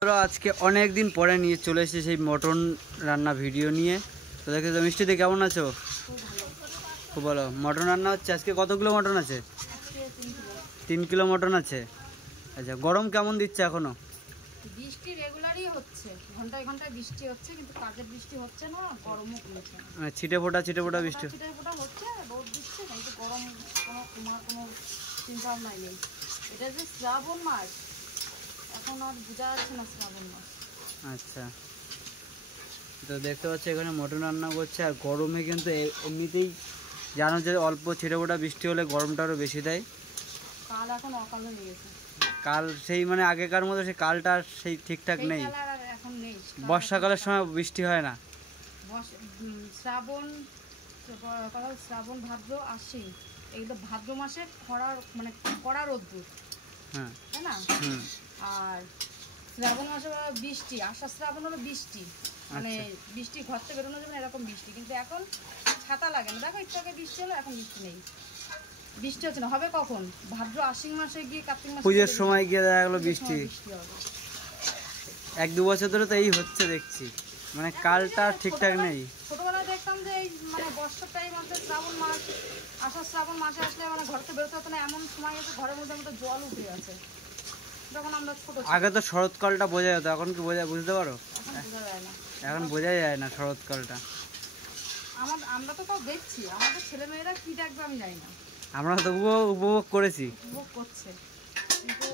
আজকে অনেক দিন পরে নিয়ে চলে এসেছি সেই মটন রান্না ভিডিও নিয়ে। তো দেখে তো মিষ্টিতে কেমন আছো? খুব ভালো। মটন রান্না হচ্ছে আজকে। কতগুলো মটন আছে? 3 কিলো মটন আছে। আচ্ছা, গরম কেমন দিচ্ছে এখনো? বৃষ্টি রেগুলারই হচ্ছে, ঘন্টায় ঘন্টায় বৃষ্টি হচ্ছে, কিন্তু কাজের বৃষ্টি হচ্ছে না, গরমও কমছে না। ছিটে ফোটা বৃষ্টি হচ্ছে, রোদ দিচ্ছে, কিন্তু গরম কোনো চিন্তা ভাবনাই নেই। এটা যে শ্রাবণ মাস, এখন আর বোঝা যাচ্ছে না শ্রাবণ মাস। আচ্ছা, তো দেখতে পাচ্ছি এখানে মটন রান্না করছে। আর গরমে কিন্তু এমনিতেই জানো যে অল্প ছিটে ফোটা বৃষ্টি হলে গরমটা আরও বেশি দেয়। কাল এখন অকাল হয়ে গেছে। কাল সেই মানে আগেকার মতো সেই কালটা সেই ঠিকঠাক নেই। এখন নেই। বর্ষাকালের সময় বৃষ্টি হয় না। শ্রাবণ ভাদ্র আশ্বিন, এইগুলো ভাদ্র মাসে খরা রোদ্দুর, হ্যাঁ, তাই না? আর শ্রাবণ মাসে বৃষ্টি, আষাঢ় শ্রাবণ হলো বৃষ্টি, মানে বৃষ্টি ঘর থেকে বেরোনো যাবে না এরকম বৃষ্টি। কিন্তু এখন ছাতা লাগে না। দেখো একটু আগে বৃষ্টি হলো, এখন বৃষ্টি নেই, বৃষ্টি হচ্ছে না। হবে কখন? ভাদ্র আশ্বিন মাসে গিয়ে, কার্তিক মাসে পুজোর সময় গিয়ে দেখা গেলো বৃষ্টি। হবে 1-2 বছর ধরে তো এই হচ্ছে দেখছি, মানে কালটা ঠিকঠাক নেই। ছোটবেলায় দেখতাম যে এই মানে বর্ষার টাইম আসলে শ্রাবণ মাস, আষাঢ় শ্রাবণ মাসে আসলে মানে ঘর থেকে বেরোতে হতো না, এমন সময় হচ্ছে ঘরের মধ্যে জল উঠে আছে যখন আমরা ছোট। আগে তো শরৎকালটা বোঝা যেত, এখন কি বুঝতে পারো? এখন বোঝা যায় না, এখন বোঝাই যায় না শরৎকালটা। আমরা তো তাও দেখছি, আমাদের ছেলেমেয়েরা কি দেখবে আমি জানি না। আমরা তো উপভোগ করেছি, উপভোগ করছে, কিন্তু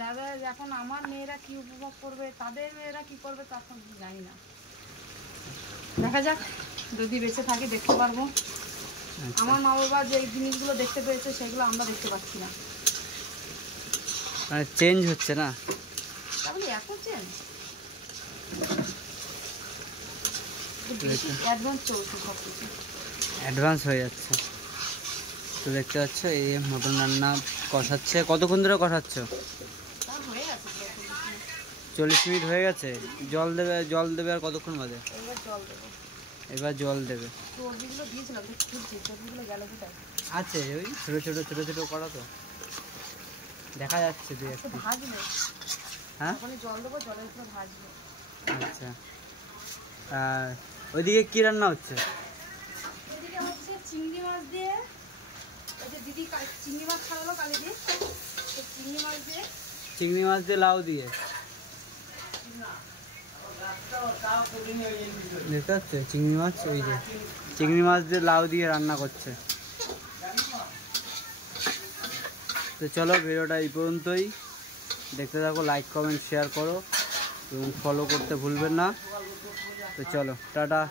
যাদের এখন আমার মেয়েরা কি উপভোগ করবে, তাদের মেয়েরা কি করবে তখন জানি না। দেখা যাক, যদি বেঁচে থাকি দেখতে পারবো। আমার মা বাবা যে জিনিসগুলো দেখতে পেয়েছে সেগুলো আমরা দেখতে পাচ্ছি না, মানে চেঞ্জ হচ্ছে না। তাহলে এত চেঞ্জ, অ্যাডভান্স চলছে, সব কিছু অ্যাডভান্স হয়ে যাচ্ছে। তো দেখতে পাচ্ছ এই মটন রান্না কষাচ্ছে। কতক্ষণ ধরে কষাচ্ছ? 40 মিনিট হয়ে গেছে। জল দেবে আর কতক্ষণ বাদে? এবার জল দেবে। আছে ওই ছোট ছোট করা, তো দেখা যাচ্ছে। হ্যাঁ, আচ্ছা। আর ওইদিকে কি রান্না হচ্ছে? চিংড়ি মাছ দিয়ে, দিদি চিংড়ি মাছ খাওয়ালো কালি দিয়ে, চিংড়ি মাছ দিয়ে লাউ দিয়ে। দেখতে পাচ্ছ চিংড়ি মাছ, ওই যে চিংড়ি মাছ দিয়ে লাউ দিয়ে রান্না করছে। তো চলো, ভিডিওটা এই পর্যন্তই। দেখতে থাকো, লাইক কমেন্ট শেয়ার করো এবং ফলো করতে ভুলবেন না। তো চলো, টাটা।